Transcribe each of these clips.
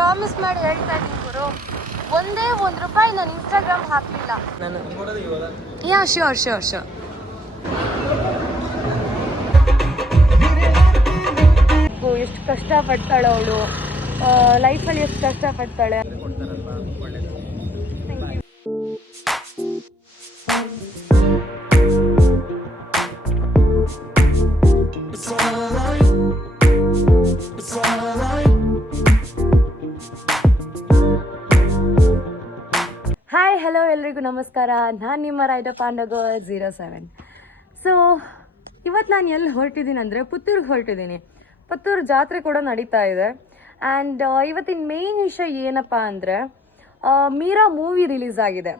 Promise ಮಾಡಿ ಹೇಳ್ತಾ ಇದ್ದೀನಿ ಗುರು, ಒಂದೇ ₹1 ನಾನು ಇನ್ಸ್ಟಾಗ್ರಾಮ್ ಹಾಕಲಿಲ್ಲ. Yeah sure sure sure. ಎಷ್ಟು ಕಷ್ಟಪಡ್ತಾಳೆ ಅವಳು ಲೈಫಲ್ಲಿ, ಎಷ್ಟು ಕಷ್ಟಪಡ್ತಾಳೆ. ಹಾಯ್ ಹಲೋ ಎಲ್ರಿಗೂ ನಮಸ್ಕಾರ. ನಾನು ನಿಮ್ಮ ರೈಡರ್ ಪಾಂಡಗರ್ 07. ಸೊ ಇವತ್ತು ನಾನು ಎಲ್ಲಿ ಹೊರಟಿದ್ದೀನಿ ಅಂದರೆ ಪುತ್ತೂರಿಗೆ ಹೊರಟಿದ್ದೀನಿ. ಪುತ್ತೂರು ಜಾತ್ರೆ ಕೂಡ ನಡೀತಾ ಇದೆ. ಆ್ಯಂಡ್ ಇವತ್ತಿನ ಮೇನ್ ವಿಷಯ ಏನಪ್ಪ ಅಂದರೆ ಮೀರಾ ಮೂವಿ ರಿಲೀಸ್ ಆಗಿದೆ.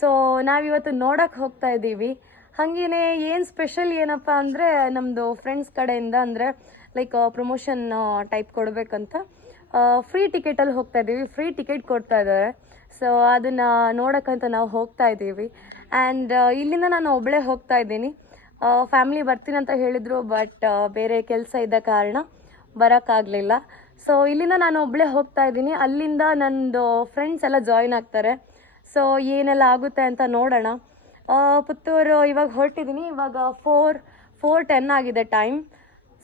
ಸೊ ನಾವಿವತ್ತು ನೋಡೋಕ್ಕೆ ಹೋಗ್ತಾ ಇದ್ದೀವಿ. ಹಾಗೇ ಏನು ಸ್ಪೆಷಲ್ ಏನಪ್ಪ ಅಂದರೆ ನಮ್ಮದು ಫ್ರೆಂಡ್ಸ್ ಕಡೆಯಿಂದ ಅಂದರೆ ಲೈಕ್ ಪ್ರಮೋಷನ್ ಟೈಪ್ ಕೊಡಬೇಕಂತ ಫ್ರೀ ಟಿಕೆಟಲ್ಲಿ ಹೋಗ್ತಾ ಇದ್ದೀವಿ. ಫ್ರೀ ಟಿಕೆಟ್ ಕೊಡ್ತಾ ಇದ್ದಾರೆ. ಸೊ ಅದನ್ನು ನೋಡೋಕ್ಕಂತ ನಾವು ಹೋಗ್ತಾ ಇದ್ದೀವಿ. ಆ್ಯಂಡ್ ಇಲ್ಲಿಂದ ನಾನು ಒಬ್ಬಳೇ ಹೋಗ್ತಾ ಇದ್ದೀನಿ. ಫ್ಯಾಮಿಲಿ ಬರ್ತೀನಿ ಅಂತ ಹೇಳಿದರು, ಬಟ್ ಬೇರೆ ಕೆಲಸ ಇದ್ದ ಕಾರಣ ಬರೋಕ್ಕಾಗಲಿಲ್ಲ. ಸೊ ಇಲ್ಲಿಂದ ನಾನು ಒಬ್ಬಳೇ ಹೋಗ್ತಾ ಇದ್ದೀನಿ. ಅಲ್ಲಿಂದ ನನ್ನದು ಫ್ರೆಂಡ್ಸ್ ಎಲ್ಲ ಜಾಯಿನ್ ಆಗ್ತಾರೆ. ಸೊ ಏನೆಲ್ಲ ಆಗುತ್ತೆ ಅಂತ ನೋಡೋಣ. ಪುತ್ತೂರು ಇವಾಗ ಹೊರಟಿದ್ದೀನಿ. ಇವಾಗ 4:10 ಆಗಿದೆ ಟೈಮ್.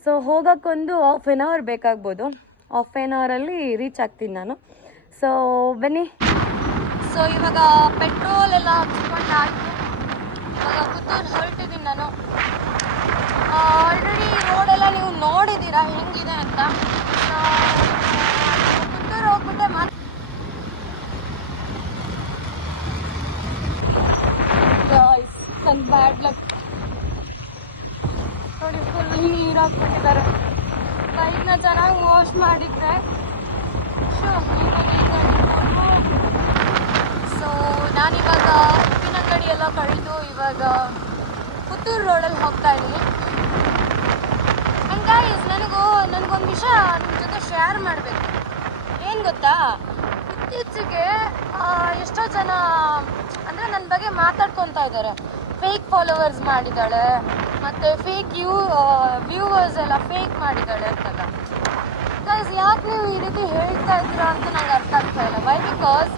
ಸೊ ಹೋಗೋಕ್ಕೊಂದು ½ an hour ಬೇಕಾಗ್ಬೋದು. ½ an hour ರೀಚ್ ಆಗ್ತೀನಿ ನಾನು. ಸೊ ಬನ್ನಿ. ಸೊ ಇವಾಗ ಪೆಟ್ರೋಲ್ ಎಲ್ಲ ಹಾಕ್ಸ್ಕೊಂಡು ಆಯಿತು. ಇವಾಗ ಪುತ್ತೂರು ಹೊರಟಿದ್ದೀನಿ ನಾನು. ಆಲ್ರೆಡಿ ರೋಡೆಲ್ಲ ನೀವು ನೋಡಿದ್ದೀರಾ ಹೆಂಗಿದೆ ಅಂತ. ಸೊ ಪುತ್ತೂರು ಹೋಗ್ಬಿಟ್ಟೆ ನನ್ನ ಬ್ಯಾಡ್ ಲಕ್ ನೋಡಿ, ಫುಲ್ ನೀರು ಹಾಕ್ಬಿಟ್ಟಿದ್ದಾರೆ. ಬೈಕ್ನ ಚೆನ್ನಾಗಿ ವಾಶ್ ಮಾಡಿದ್ರೆ ಸೊ ನಾನಿವಾಗ ಉಪ್ಪಿನಂಗಡಿ ಎಲ್ಲ ಕಳೆದು ಇವಾಗ ಪುತ್ತೂರು ರೋಡಲ್ಲಿ ಹೋಗ್ತಾ ಇದ್ದೀನಿ. ಆ್ಯಂಡ್ ಗೈಸ್, ನನಗೊಂದು ವಿಷಯ ನಿಮ್ಮ ಜೊತೆ ಶೇರ್ ಮಾಡಬೇಕು. ಏನು ಗೊತ್ತಾ, ಇತ್ತೀಚೆಗೆ ಎಷ್ಟೋ ಜನ ಅಂದರೆ ನನ್ನ ಬಗ್ಗೆ ಮಾತಾಡ್ಕೊತಾ ಇದ್ದಾರೆ. ಫೇಕ್ ಫಾಲೋವರ್ಸ್ ಮಾಡಿದ್ದಾಳೆ, ಮತ್ತು ಫೇಕ್ ವ್ಯೂವರ್ಸ್ ಎಲ್ಲ ಫೇಕ್ ಮಾಡಿದ್ದಾಳೆ ಅಂತೆಲ್ಲ. ಗೈಸ್, ಯಾಕೆ ನೀವು ಈ ರೀತಿ ಹೇಳ್ತಾ ಇದ್ದೀರಾ ಅಂತ ನಂಗೆ ಅರ್ಥ ಆಗ್ತಾ ಇಲ್ಲ. ವೈ? ಬಿಕಾಸ್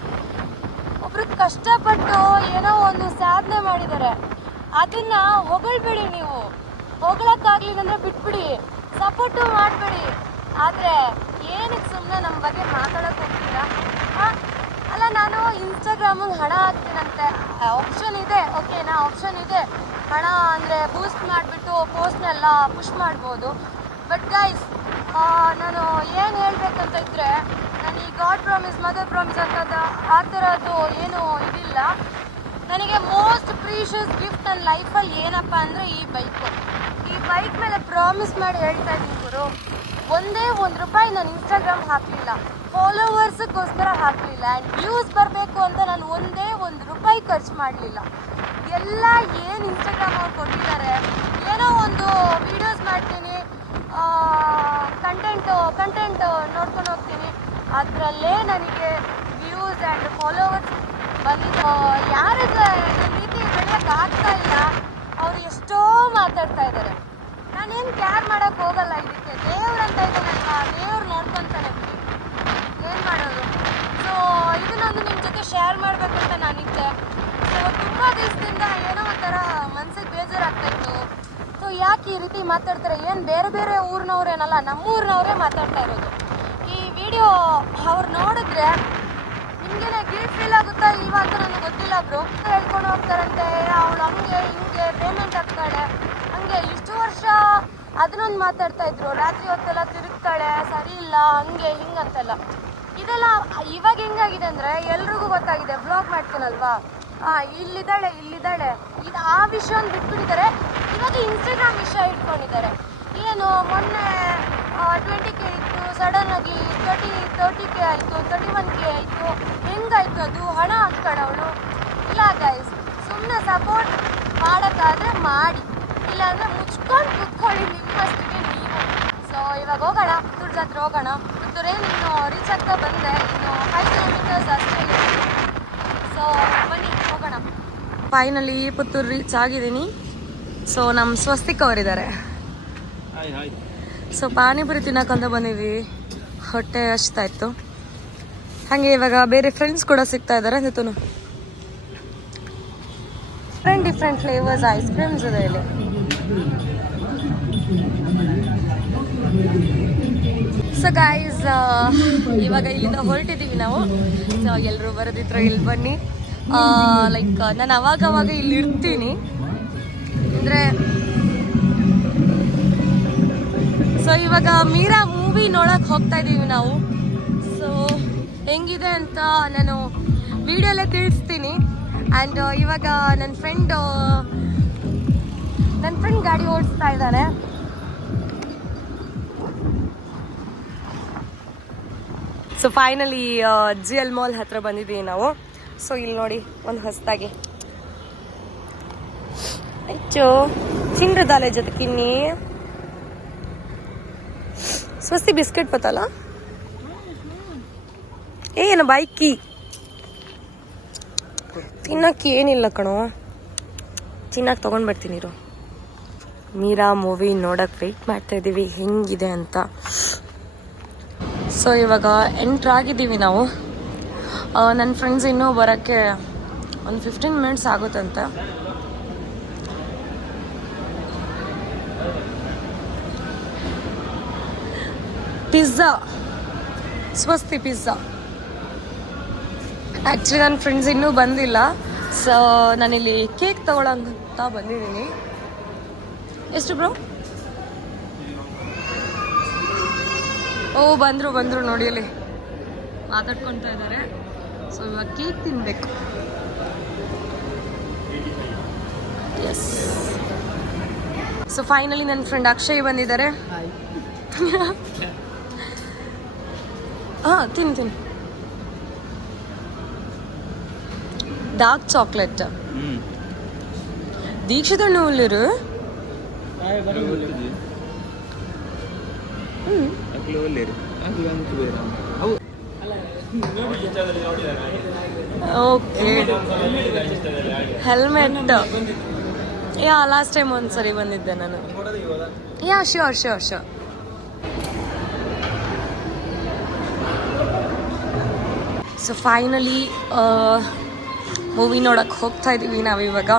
ಒಬ್ರು ಕಷ್ಟಪಟ್ಟು ಏನೋ ಒಂದು ಸಾಧನೆ ಮಾಡಿದ್ದಾರೆ, ಅದನ್ನು ಹೊಗಳ್ಬೇಡಿ. ನೀವು ಹೊಗಳಕ್ಕಾಗಲಿಲ್ಲ ಅಂದರೆ ಬಿಟ್ಬಿಡಿ, ಸಪೋರ್ಟು ಮಾಡಬೇಡಿ. ಆದರೆ ಏನಕ್ಕೆ ಸುಮ್ಮನೆ ನಮ್ಮ ಬಗ್ಗೆ ಮಾತಾಡೋಕೆ ಹೋಗ್ತೀರಾ? ಅಲ್ಲ, ನಾನು ಇನ್ಸ್ಟಾಗ್ರಾಮಲ್ಲಿ ಹಣ ಹಾಕ್ತೀನಂತೆ ಆಪ್ಷನ್ ಇದೆ, ಓಕೆನಾ? ಆಪ್ಷನ್ ಇದೆ, ಹಣ ಅಂದರೆ ಬೂಸ್ಟ್ ಮಾಡಿಬಿಟ್ಟು ಪೋಸ್ಟ್ನೆಲ್ಲ ಪುಷ್ ಮಾಡ್ಬೋದು. ಬಟ್ ಗೈಸ್, ನಾನು ಏನು ಹೇಳಬೇಕಂತ ಇದ್ದರೆ, ನಾನು ಈ ಗಾಡ್ ಪ್ರಾಮಿಸ್, ಮದರ್ ಪ್ರಾಮಿಸ್ ಅಂತದ್ದು ಆ ಥರದ್ದು ಏನೂ ಇದಿಲ್ಲ. ನನಗೆ ಮೋಸ್ಟ್ ಪ್ರೀಷಿಯಸ್ ಗಿಫ್ಟ್ ನನ್ನ ಲೈಫಲ್ಲಿ ಏನಪ್ಪ ಅಂದರೆ ಈ ಬೈಕ್ ಮೇಲೆ ಪ್ರಾಮಿಸ್ ಮಾಡಿ ಹೇಳ್ತಾ ಇದ್ದೀನಿ ಗುರು, ಒಂದೇ ₹1 ನಾನು ಇನ್ಸ್ಟಾಗ್ರಾಮ್ ಹಾಕಲಿಲ್ಲ, ಫಾಲೋವರ್ಸ್ಗೋಸ್ಕರ ಹಾಕಲಿಲ್ಲ. ಆ್ಯಂಡ್ ವ್ಯೂಸ್ ಬರಬೇಕು ಅಂತ ನಾನು ಒಂದೇ ₹1 ಖರ್ಚು ಮಾಡಲಿಲ್ಲ. ಎಲ್ಲ ಏನು ಇನ್ಸ್ಟಾಗ್ರಾಮ್ ಅವ್ರು ಕೊಟ್ಟಿದ್ದಾರೆ, ಏನೋ ಒಂದು ವೀಡಿಯೋಸ್ ಮಾಡ್ತೀನಿ, ಕಂಟೆಂಟ್ ನೋಡ್ಕೊಂಡು ಹೋಗ್ತೀನಿ, ಅದರಲ್ಲೇ ನನಗೆ ವ್ಯೂಸ್ ಆ್ಯಂಡ್ ಫಾಲೋವರ್ಸ್ ಬಂದಿದ್ದು. ಯಾರಿಗೆ ನನ್ನ ರೀತಿ ಬೆಳೆಯೋಕ್ಕೆ ಆಗ್ತಾ ಇಲ್ಲ, ಅವ್ರು ಎಷ್ಟೋ ಮಾತಾಡ್ತಾ ಇದ್ದಾರೆ. ನಾನೇನು ಕೇರ್ ಮಾಡೋಕ್ಕೆ ಹೋಗಲ್ಲ. ಇದಕ್ಕೆ ದೇವ್ರಂತ ಇದ್ದಾನಲ್ವಾ, ದೇವ್ರು ನೋಡ್ಕೊತಾನೆ ಬಿಡಿ, ಏನು ಮಾಡೋದು. ಸೊ ಇದನ್ನೊಂದು ನಿಮ್ಮ ಜೊತೆ ಶೇರ್ ಮಾಡಬೇಕಂತ ನಾನಿದ್ದೆ. ಸೊ ತುಂಬ ದಿವಸದಿಂದ ಏನೋ ಒಂಥರ ಮನಸ್ಸಿಗೆ ಬೇಜಾರಾಗ್ತಾಯಿತ್ತು. ಸೊ ಯಾಕೆ ಈ ರೀತಿ ಮಾತಾಡ್ತಾರೆ, ಏನು ಬೇರೆ ಊರಿನವ್ರೇನಲ್ಲ, ನಮ್ಮೂರಿನವರೇ ಮಾತಾಡ್ತಾ ಇರೋದು. ಈ ವಿಡಿಯೋ ಅವ್ರು ನೋಡಿದ್ರೆ ನಿಮಗೇನೆ ಗಿಲ್ಟ್ ಫೀಲ್ ಆಗುತ್ತಾ ಇಲ್ವಾ ಅಂತ ನನಗೆ ಗೊತ್ತಿಲ್ಲ. ಬ್ರೋ ಹೇಳ್ಕೊಂಡು ಹೋಗ್ತಾರಂತೆ, ಅವಳು ಹಂಗೆ ಹಿಂಗೆ ಪೇಮೆಂಟ್ ಹಾಕ್ತಾಳೆ, ಹಂಗೆ ಇಷ್ಟು ವರ್ಷ ಅದನ್ನೊಂದು ಮಾತಾಡ್ತಾ ಇದ್ರು. ರಾತ್ರಿ ಹೊತ್ತೆಲ್ಲ ತಿರುಗ್ತಾಳೆ, ಸರಿ ಇಲ್ಲ, ಹಂಗೆ ಹಿಂಗಂತೆಲ್ಲ. ಇದೆಲ್ಲ ಇವಾಗ ಹೆಂಗಾಗಿದೆ ಅಂದರೆ ಎಲ್ರಿಗೂ ಗೊತ್ತಾಗಿದೆ. ಬ್ಲಾಗ್ ಮಾಡ್ತೀನಲ್ವಾ, ಇಲ್ಲಿದ್ದಾಳೆ ಇದು ಆ ವಿಷಯವನ್ನು ಬಿಟ್ಬಿಟ್ಟಿದ್ದಾರೆ. ಇವಾಗ ಇನ್ಸ್ಟಾಗ್ರಾಮ್ ವಿಷಯ ಇಟ್ಕೊಂಡಿದ್ದಾರೆ. ಏನು ಮೊನ್ನೆ 20K ಇತ್ತು, ಸಡನ್ನಾಗಿ 30K ಆಯಿತು, 31K ಆಯಿತು. ಹೆಂಗಾಯ್ತು ಅದು? ಹಣ ಹಾಕ್ತಾಳವಳು. ಇಲ್ಲ ಗೈಸ್, ಸುಮ್ಮನೆ ಸಪೋರ್ಟ್ ಮಾಡೋಕ್ಕಾದರೆ ಮಾಡಿ, ಇಲ್ಲಾಂದರೆ ಮುಚ್ಕೊಂಡು ಕೂತ್ಕೊಳ್ಳಿ ನಿಮ್ಮಷ್ಟಿಗೆ ನೀವು. ಸೊ ಇವಾಗ ಹೋಗೋಣ, ಪುತ್ತೂರು ಜಾತ್ರೆ ಹೋಗೋಣ. ಪುತ್ತೂರೇನು ಇನ್ನು ರೀಚ್ ಆಗ್ತಾ ಬಂದೆ, ಇನ್ನು 5 ಕಿಲೋಮೀಟರ್ಸ್ ಅಷ್ಟೇ. ಸೊ ಬನ್ನಿ ಹೋಗೋಣ. ಫೈನಲಿ ಪುತ್ತೂರು ರೀಚ್ ಆಗಿದ್ದೀನಿ. ಸೊ ನಮ್ಮ ಸ್ವಸ್ತಿಕ್ ಅವರಿದ್ದಾರೆ. ಸೊ ಪಾನಿಪುರಿ ತಿನ್ನಕ್ಕಂತ ಬಂದಿದ್ವಿ, ಹೊಟ್ಟೆ ಹಚ್ತಾ ಇತ್ತು. ಹಾಗೆ ಇವಾಗ ಬೇರೆ ಫ್ರೆಂಡ್ಸ್ ಕೂಡ ಸಿಗ್ತಾ ಇದ್ದಾರೆ ನಿತನು. ಡಿಫ್ರೆಂಟ್ ಫ್ಲೇವರ್ಸ್ ಐಸ್ ಕ್ರೀಮ್ಸ್ ಇದೆ ಇಲ್ಲಿ. ಸೊ ಗೈಸ್, ಇವಾಗ ಇಲ್ಲಿಂದ ಹೊರಟಿದ್ದೀವಿ ನಾವು. ಸೊ ಎಲ್ಲರೂ ಬರೋದಿದ್ರು ಇಲ್ಲಿ ಬನ್ನಿ. ಲೈಕ್ ನಾನು ಅವಾಗ ಇಲ್ಲಿ ಇರ್ತೀನಿ ಅಂದರೆ. ಸೊ ಇವಾಗ ಮೀರಾ ಮೂವಿ ನೋಡೋಕೆ ಹೋಗ್ತಾ ಇದ್ದೀವಿ ನಾವು. ಸೊ ಹೆಂಗಿದೆ ಅಂತ ನಾನು ವಿಡಿಯೋಲ್ಲೇ ತಿಳಿಸ್ತೀನಿ. ಆ್ಯಂಡ್ ಇವಾಗ ನನ್ನ ಫ್ರೆಂಡ್ ಗಾಡಿ ಓಡಿಸ್ತಾ ಇದ್ದಾನೆ. ಸೊ ಫೈನಲಿ GL ಮಾಲ್ ಹತ್ರ ಬಂದಿದ್ದೀವಿ ನಾವು. ಸೊ ಇಲ್ಲಿ ನೋಡಿ ಒಂದು ಹೊಸದಾಗಿ ಅಯ್ಯೋ ಚಿಂಡ್ರದಾಲೆ ಜೊತೆಗಿನ್ನಿ ಸ್ವಸ್ತಿ ಬಿಸ್ಕೆಟ್ ಪತ್ತಲ್ಲ ಏನು ಬೈಕಿ ತಿನ್ನಕ್ಕೆ ಏನಿಲ್ಲ ಕಣೋ, ತಿನ್ನಕ್ಕೆ ತೊಗೊಂಡ್ಬರ್ತೀನಿ ಇರು. ಮೀರಾ ಮೂವಿ ನೋಡಕ್ಕೆ ವೆಯ್ಟ್ ಮಾಡ್ತಾ ಇದ್ದೀವಿ ಹೆಂಗಿದೆ ಅಂತ. ಸೊ ಇವಾಗ ಎಂಟ್ರ್ ಆಗಿದ್ದೀವಿ ನಾವು. ನನ್ನ ಫ್ರೆಂಡ್ಸ್ ಇನ್ನೂ ಬರೋಕ್ಕೆ ಒಂದು 15 ಮಿನಿಟ್ಸ್ ಆಗುತ್ತಂತೆ. ಪಿಜ್ಜಾ, ಸ್ವಸ್ತಿ ಪಿಜ್ಜಾ. ಆ್ಯಕ್ಚುಲಿ ನನ್ನ ಫ್ರೆಂಡ್ಸ್ ಇನ್ನೂ ಬಂದಿಲ್ಲ. ಸೊ ನಾನಿಲ್ಲಿ ಕೇಕ್ ತಗೊಳ್ಳೋಂತ ಬಂದಿದ್ದೀನಿ. ಎಷ್ಟು ಬ್ರೋ? ಓ ಬಂದರು ನೋಡಿ ಅಲ್ಲಿ ಮಾತಾಡ್ಕೊತಾ ಇದ್ದಾರೆ. ಸೊ ಇವಾಗ ಕೇಕ್ ತಿನ್ನಬೇಕು. ಎಸ್. ಸೊ ಫೈನಲಿ ನನ್ನ ಫ್ರೆಂಡ್ ಅಕ್ಷಯ್ ಬಂದಿದ್ದಾರೆ. ಹಾಂ ತಿನ್ನು. Dark chocolate. Dikshita Ulluru. Okay, helmet. Last time ಒಂದ್ಸರಿ ಬಂದಿದ್ದೆ ನಾನು. ಶ್ಯೂರ್. ಸೊ ಫೈನಲಿ ಮೂವಿ ನೋಡಕ್ಕೆ ಹೋಗ್ತಾ ಇದ್ದೀವಿ ನಾವಿವಾಗ.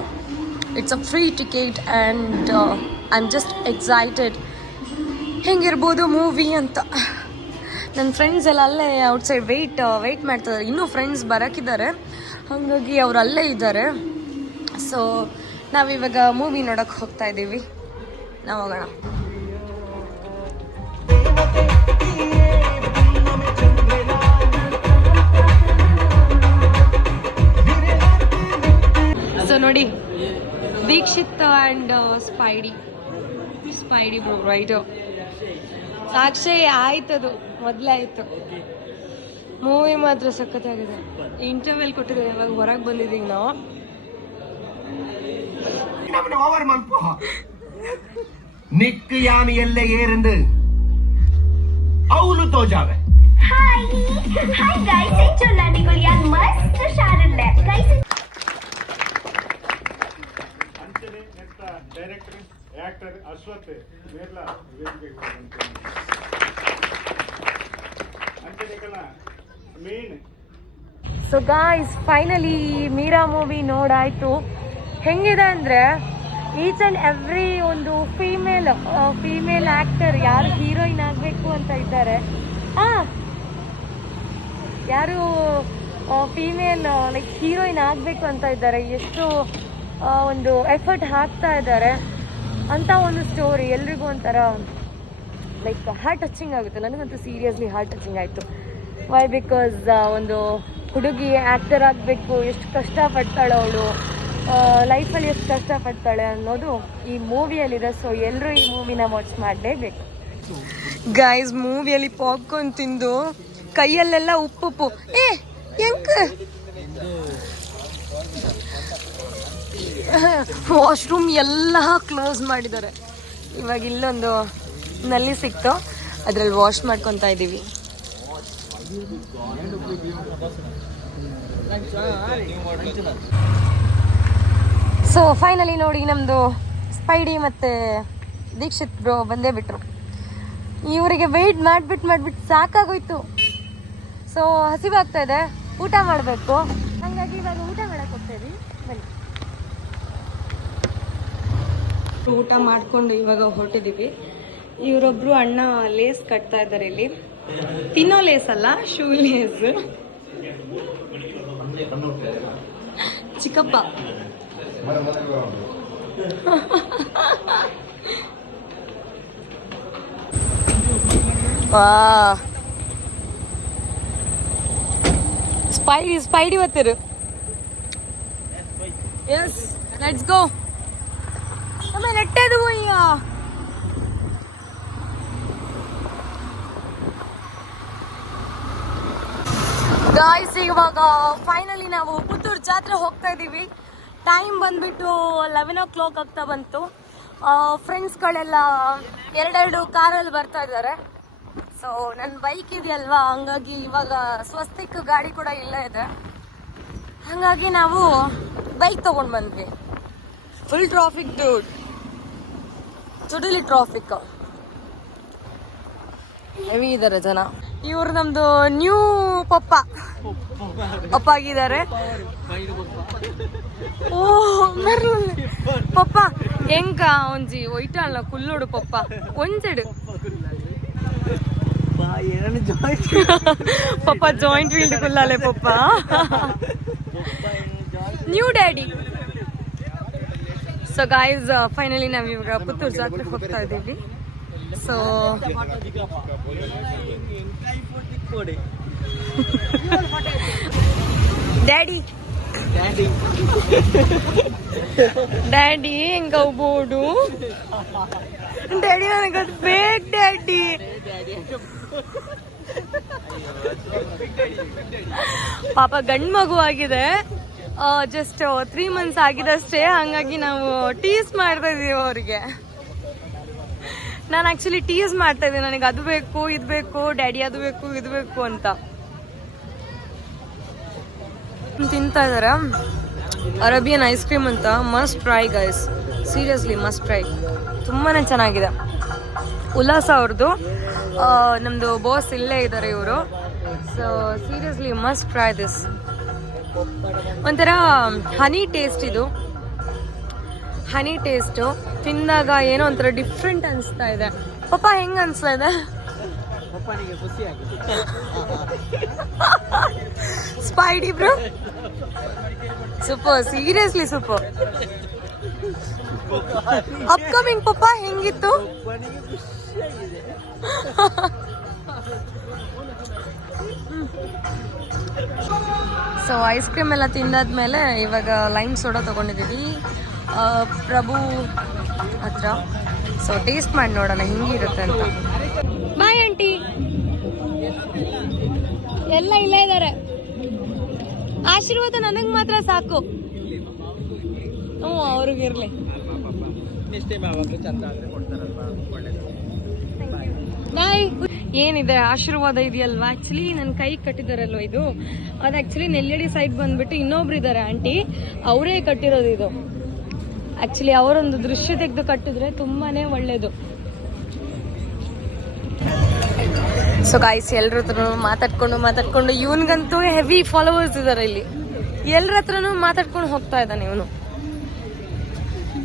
It's a free ticket and I am just excited ಹೆಂಗಿರ್ಬೋದು ಮೂವಿ ಅಂತ. ನನ್ನ ಫ್ರೆಂಡ್ಸ್ ಎಲ್ಲ ಅಲ್ಲೇ ಔಟ್ಸೈಡ್ ವೆಯ್ಟ್ ಮಾಡ್ತಿದ್ದಾರೆ. ಇನ್ನೂ ಫ್ರೆಂಡ್ಸ್ ಬರೋಕ್ಕಿದ್ದಾರೆ, ಹಾಗಾಗಿ ಅವ್ರು ಅಲ್ಲೇ ಇದ್ದಾರೆ. ಸೊ ನಾವಿವಾಗ ಮೂವಿ ನೋಡೋಕ್ಕೆ ಹೋಗ್ತಾ ಇದ್ದೀವಿ. ನಾವು ಹೋಗೋಣ. ಸೊ ನೋಡಿ, Dikshit and Spidey bro right. Akshay ಆಯ್ತದು ಮೊದಲೇ ಆಯಿತು. ಮೂವಿ ಮಾತ್ರ ಸಖತ್ತಾಗಿದೆ. ಇಂಟರ್ವ್ಯೂಲ್ ಕೊಟ್ಟಿದ್ದೀವಿ, ಇವಾಗ ಹೊರಗೆ ಬಂದಿದ್ದೀವಿ ನಾವು. നിക്ക് ഞാൻ എല്ലാം ഏറുണ്ട് ഔലു തോജാവേ ഹായ് ഗൈസ് ഏറ്റവും അടിപൊളിയാൻ മസ്റ്റ് ഷാറുണ്ട് ഗൈസ്. ಡೈರೆಕ್ಟರ್ ಆಕ್ಟರ್ ಅಶ್ವಥ್ ಮೇರ್ಲ ಮೇನ್. So guys, finally Meera movie ನೋಡಾಯ್ತು. ಹೆಂಗಿದೆ ಅಂದರೆ ಈಚ್ ಆ್ಯಂಡ್ ಎವ್ರಿ ಒಂದು ಫೀಮೇಲ್ ಆ್ಯಕ್ಟರ್ ಯಾರು ಹೀರೋಯಿನ್ ಆಗಬೇಕು ಅಂತ ಇದ್ದಾರೆ. ಯಾರು ಫೀಮೇಲ್ ಲೈಕ್ ಹೀರೋಯಿನ್ ಆಗಬೇಕು ಅಂತ ಇದ್ದಾರೆ, ಎಷ್ಟು ಒಂದು ಎಫರ್ಟ್ ಹಾಕ್ತಾ ಇದ್ದಾರೆ ಅಂತ ಒಂದು ಸ್ಟೋರಿ. ಎಲ್ರಿಗೂ ಒಂಥರ ಲೈಕ್ ಹಾರ್ಟ್ ಟಚಿಂಗ್ ಆಗುತ್ತೆ. ನನಗಂತೂ ಸೀರಿಯಸ್ಲಿ ಹಾರ್ಟ್ ಟಚಿಂಗ್ ಆಯಿತು. ವೈ ಬಿಕಾಸ್ ಒಂದು ಹುಡುಗಿ ಆ್ಯಕ್ಟರ್ ಆಗಬೇಕು, ಎಷ್ಟು ಕಷ್ಟಪಡ್ತಾಳೆ ಅವಳು, ಲೈಫಲ್ಲಿ ಎಷ್ಟು ಕಷ್ಟಪಡ್ತಾಳೆ ಅನ್ನೋದು ಈ ಮೂವಿಯಲ್ಲಿದೆ. ಸೊ ಎಲ್ಲರೂ ಈ ಮೂವಿನ ವಾಚ್ ಮಾಡಲೇಬೇಕು. ಗೈಸ್, ಮೂವಿಯಲ್ಲಿ ಪಾಪ್ಕಾರ್ನ್ ತಿಂದು ಕೈಯಲ್ಲೆಲ್ಲ ಉಪ್ಪು ಹೆಂಗ ವಾಶ್ರೂಮ್ ಎಲ್ಲ ಕ್ಲೋಸ್ ಮಾಡಿದ್ದಾರೆ. ಇವಾಗ ಇಲ್ಲೊಂದು ನಲ್ಲಿ ಸಿಕ್ತು, ಅದ್ರಲ್ಲಿ ವಾಶ್ ಮಾಡ್ಕೊತಾ ಇದ್ದೀವಿ. ಸೊ ಫೈನಲಿ ನೋಡಿ, ನಮ್ಮದು ಸ್ಪೈಡಿ ಮತ್ತು ದೀಕ್ಷಿತ್ ಬ್ರೋ ಬಂದೇ ಬಿಟ್ರು. ಇವರಿಗೆ ವೆಯ್ಟ್ ಮಾಡಿಬಿಟ್ಟು ಸಾಕಾಗೋಯ್ತು. ಸೊ ಹಸಿವಾಗ್ತಾ ಇದೆ, ಊಟ ಮಾಡಬೇಕು. ಹಾಗಾಗಿ ಇವಾಗ ಊಟ ಮಾಡಕ್ಕೆ ಹೋಗ್ತಾ ಇದೀವಿ. ಬನ್ನಿ. ಊಟ ಮಾಡಿಕೊಂಡು ಇವಾಗ ಹೊರಟಿದ್ದೀವಿ. ಇವರೊಬ್ರು ಅಣ್ಣ ಲೇಸ್ ಕಟ್ತಾ ಇದ್ದಾರೆ ಇಲ್ಲಿ. ತಿನ್ನೋ ಲೇಸ್ ಅಲ್ಲ, ಶೂ ಲೇಸ್. ಚಿಕ್ಕಪ್ಪ ಸ್ಪೈಡಿ ಬತ್ತಿರು. S, let's go. ಆಮೇಲೆ ನೆಟ್ಟದು ಅಯ್ಯ. ಗಾಯ್ಸ್, ಇವಾಗ ಫೈನಲಿ ನಾವು ಪುತ್ತೂರು ಜಾತ್ರೆ ಹೋಗ್ತಾ ಇದ್ದೀವಿ. ಟೈಮ್ ಬಂದ್ಬಿಟ್ಟು 11 o'clock ಆಗ್ತಾ ಬಂತು. ಫ್ರೆಂಡ್ಸ್ಗಳೆಲ್ಲ ಎರಡೆರಡು ಕಾರಲ್ಲಿ ಬರ್ತಾ ಇದ್ದಾರೆ. ಸೊ ನನ್ನ ಬೈಕ್ ಇದೆಯಲ್ವಾ, ಹಂಗಾಗಿ ಇವಾಗ ಸ್ವಸ್ತಿಕ್ ಗಾಡಿ ಕೂಡ ಇಲ್ಲೇ ಇದೆ. ಹಾಗಾಗಿ ನಾವು ಬೈಕ್ ತಗೊಂಡು ಬಂದ್ವಿ. Full traffic dude, totally traffic. Heavy ಇದ್ದಾರೆ ಜನ. ಇವ್ರು ನಮ್ದು ನ್ಯೂ ಪಪ್ಪ ಆಗಿದ್ದಾರೆ. ಓ ಪಪ್ಪ ಹೆಂಗ ಒಂಜಿ ಒಯ್ಟಾಳ ಕುಲ್ಲೋಡು ಪಪ್ಪ ಒಂಜೆಡು ಪಪ್ಪ ಜಾಯಿಂಟ್ ವೀಲ್ಡ್ ಕುಲ್ಲಾಲೆ ಪಪ್ಪ. New daddy. So guys, finally ನಾವ್ ಇವಾಗ ಪುತ್ತೂರು ಜಾತ್ರೆಗೆ ಹೋಗ್ತಾ ಇದ್ದೀವಿ. ಸೊ ಡ್ಯಾಡಿ ಹೆಂಗ ಬೋರ್ಡು ಡ್ಯಾಡಿ, ನನಗದು ಬೇಕು ಡ್ಯಾಡಿ. ಪಾಪ ಗಂಡು ಮಗು ಆಗಿದೆ, ಜಸ್ಟ್ 3 months ಆಗಿದಷ್ಟೇ. ಹಂಗಾಗಿ ನಾವು ಟೀಸ್ ಮಾಡ್ತಾ ಇದೀವಿ ಅವ್ರಿಗೆ. ನಾನು ಆಕ್ಚುಲಿ ಟೀಸ್ ಮಾಡ್ತಾ ಇದ್ದೀನಿ, ನನಗೆ ಅದು ಬೇಕು ಇದು ಬೇಕು, ಡ್ಯಾಡಿ ಅದು ಬೇಕು ಇದು ಬೇಕು ಅಂತ. ತಿಂತಾ ಇದಾರೆ ಅರೇಬಿಯನ್ ಐಸ್ ಕ್ರೀಮ್ ಅಂತ. Must try guys, seriously must try. ತುಂಬಾನೇ ಚೆನ್ನಾಗಿದೆ. ಉಲ್ಲಾಸ ಅವ್ರದ್ದು, ನಮ್ದು ಬಾಸ್ ಇಲ್ಲೇ ಇದ್ದಾರೆ ಇವರು. So seriously must try this. ಒಂಥರ ಹನಿ ಟೇಸ್ಟ್ ಇದು. ಹನಿ ಟೇಸ್ಟು ತಿಂದಾಗ ಏನೋ ಒಂಥರ ಡಿಫ್ರೆಂಟ್ ಅನಿಸ್ತಾ ಇದೆ. ಪಪ್ಪ ಹೆಂಗ ಅನಿಸ್ತಾ ಇದೆ? Spidey bro, super, seriously super. Upcoming ಪಪ್ಪ ಹೆಂಗಿತ್ತು? ಸೊ ಐಸ್ ಕ್ರೀಮ್ ಎಲ್ಲ ತಿಂದಾದ್ಮೇಲೆ ಇವಾಗ ಲೈಮ್ ಸೋಡಾ ತಗೊಂಡಿದ್ದೀವಿ ಪ್ರಭು ಹತ್ರ. ಸೊ ಟೇಸ್ಟ್ ಮಾಡಿ ನೋಡೋಣ ಹೆಂಗಿರುತ್ತೆ ಅಂತ. ಬಾಯ್ ಆಂಟಿ, ಎಲ್ಲ ಇಲ್ಲೇ ಇದ್ದಾರೆ. ಆಶೀರ್ವಾದ ನನಗೆ ಮಾತ್ರ ಸಾಕು. ಅವ್ರಿಗಿರ್ಲಿ. ಬಾಯ್. ಏನಿದೆ ಆಶೀರ್ವಾದ ಇದೆಯಲ್ವಾ, ಆಕ್ಚುಲಿ ನನ್ನ ಕೈ ಕಟ್ಟಿದಾರಲ್ವ ಇದು, ಅದು ಆಕ್ಚುಲಿ ನೆಲ್ಲಡಿ ಸೈಡ್ ಬಂದ್ಬಿಟ್ಟು ಇನ್ನೊಬ್ರು ಇದ್ದಾರೆ ಆಂಟಿ, ಅವರೇ ಕಟ್ಟಿರೋದು ಇದು. ಆಕ್ಚುಲಿ ಅವರೊಂದು ದೃಶ್ಯ ತೆಗೆದು ಕಟ್ಟಿದ್ರೆ ತುಂಬಾನೇ ಒಳ್ಳೇದು. ಸೊ ಗಾಯ್ಸ್, ಎಲ್ರ ಹತ್ರನೂ ಮಾತಾಡ್ಕೊಂಡು ಇವನ್ಗಂತೂ ಹೆವಿ ಫಾಲೋವರ್ಸ್ ಇದಾರೆ ಇಲ್ಲಿ. ಎಲ್ರ ಹತ್ರನೂ ಮಾತಾಡ್ಕೊಂಡು ಹೋಗ್ತಾ ಇದ್ದಾನೆ ಇವನು.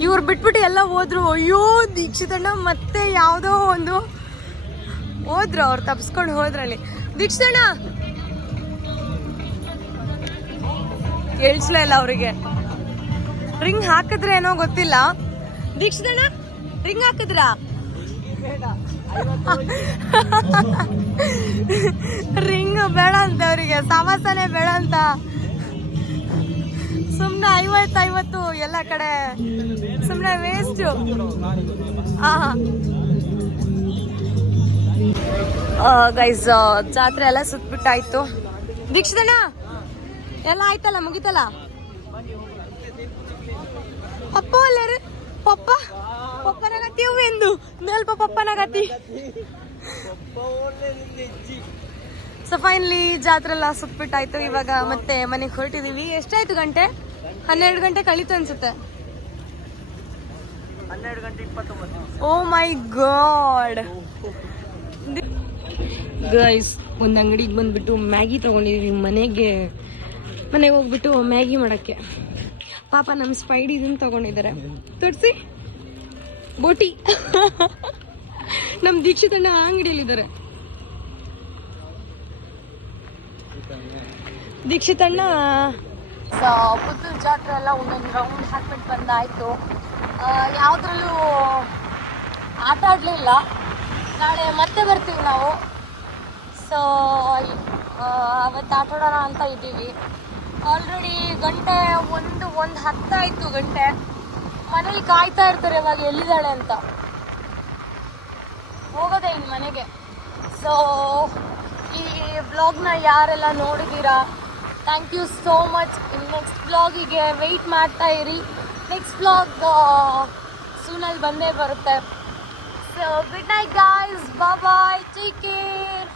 ಇವ್ರು ಬಿಟ್ಬಿಟ್ಟು ಎಲ್ಲ ಹೋದ್ರು. ಅಯ್ಯೋ ದೀಕ್ಷಿತಣ್ಣ ಮತ್ತೆ ಯಾವುದೋ ಒಂದು ಹೋದ್ರು, ಅವ್ರು ತಪ್ಸ್ಕೊಂಡು ಹೋದ್ರಲ್ಲಿ. ದೀಕ್ಷಿತಣ್ಣ ಕೇಳಿಸ್ಲೇ ಇಲ್ಲ ಅವರಿಗೆ. ರಿಂಗ್ ಹಾಕಿದ್ರೆ ಏನೋ ಗೊತ್ತಿಲ್ಲ. ದೀಕ್ಷಿತಣ್ಣ ರಿಂಗ್ ಹಾಕಿದ್ರಾ? ರಿಂಗ್ ಬೇಡ ಅಂತ ಅವರಿಗೆ, ಸಮಾಸನೆ ಬೇಡ ಅಂತ. ಸುಮ್ನೆ 50 ಎಲ್ಲ ಕಡೆ ಸುಮ್ನೆ ವೇಸ್ಟ್. ಗೈಸ್, ಜಾತ್ರೆ ಎಲ್ಲ ಸುತ್ಬಿಟ್ಟಾಯ್ತು. ದೀಕ್ಷಿತಣ್ಣ ಎಲ್ಲ ಆಯ್ತಲ್ಲ, ಮುಗಿತಲ್ಲ. ಪಪ್ಪ ಅಲ್ಲರು ಪಪ್ಪ ಪಪ್ಪನಾಗತ್ತಿ ಎಂದು ನೆಲ್ಪ ಪಪ್ಪನಾಗತ್ತಿ. ಸೊ ಫೈನಲಿ ಜಾತ್ರೆ ಎಲ್ಲ ಸುತ್ಬಿಟ್ಟಾಯ್ತು. ಇವಾಗ ಮತ್ತೆ ಮನೆಗೆ ಹೊರಟಿದೀವಿ. ಎಷ್ಟಾಯ್ತು ಗಂಟೆ? 12 ಗಂಟೆ ಕಳೀತು ಅನ್ಸುತ್ತೆ. 12:29. ಓ ಮೈ ಗಾಡ್. ಗೈಸ್ ಒಂದು ಅಂಗಡಿಗೆ ಬಂದುಬಿಟ್ಟು ಮ್ಯಾಗಿ ತೊಗೊಂಡಿದ್ದೀವಿ ಮನೆಗೆ ಹೋಗ್ಬಿಟ್ಟು ಮ್ಯಾಗಿ ಮಾಡೋಕ್ಕೆ. ಪಾಪ ನಮ್ಮ ಸ್ಪೈಡ್ ಇದನ್ನು ತೊಗೊಂಡಿದ್ದಾರೆ, ತೋರಿಸಿ ಬೋಟಿ. ನಮ್ಮ ದೀಕ್ಷಿತಣ್ಣ ಆ ಅಂಗಡಿಯಲ್ಲಿದ್ದಾರೆ. ದೀಕ್ಷಿತಣ್ಣ ಪುತ್ತೂರು ಜಾತ್ರೆ ಎಲ್ಲ ಒಂದೊಂದು ರೌಂಡ್ ಹಾಕ್ಬಿಟ್ಟು ಬಂದಾಯಿತು. ಯಾವುದ್ರಲ್ಲೂ ಆಟ ಆಡಲಿಲ್ಲ. ನಾಳೆ ಮತ್ತೆ ಬರ್ತೀವಿ ನಾವು. ಸೊ ಅವತ್ತು ಆಟ ಆಡೋಣ ಅಂತ ಇದ್ದೀವಿ. ಆಲ್ರೆಡಿ ಗಂಟೆ ಒಂದು ಹತ್ತಾಯಿತು ಗಂಟೆ. ಮನೇಲಿ ಕಾಯ್ತಾ ಇರ್ತಾರೆ ಇವಾಗ ಎಲ್ಲಿದ್ದಾಳೆ ಅಂತ. ಹೋಗೋದೆ ಇನ್ನು ಮನೆಗೆ. ಸೊ ಈ ವ್ಲಾಗ್ನ ಯಾರೆಲ್ಲ ನೋಡಿದ್ದೀರಾ ಥ್ಯಾಂಕ್ ಯು ಸೋ ಮಚ್. ಇನ್ನು ನೆಕ್ಸ್ಟ್ ವ್ಲಾಗಿಗೆ ವೆಯ್ಟ್ ಮಾಡ್ತಾ ಇರಿ. ನೆಕ್ಸ್ಟ್ ವ್ಲಾಗ್ ಸೂನಲ್ಲಿ ಬಂದೇ ಬರುತ್ತೆ. ಸೊ ಗುಡ್ ನೈಟ್ ಗಾಯ್ಸ್, ಬಾಯ್, ಟೇಕ್ ಕೇರ್.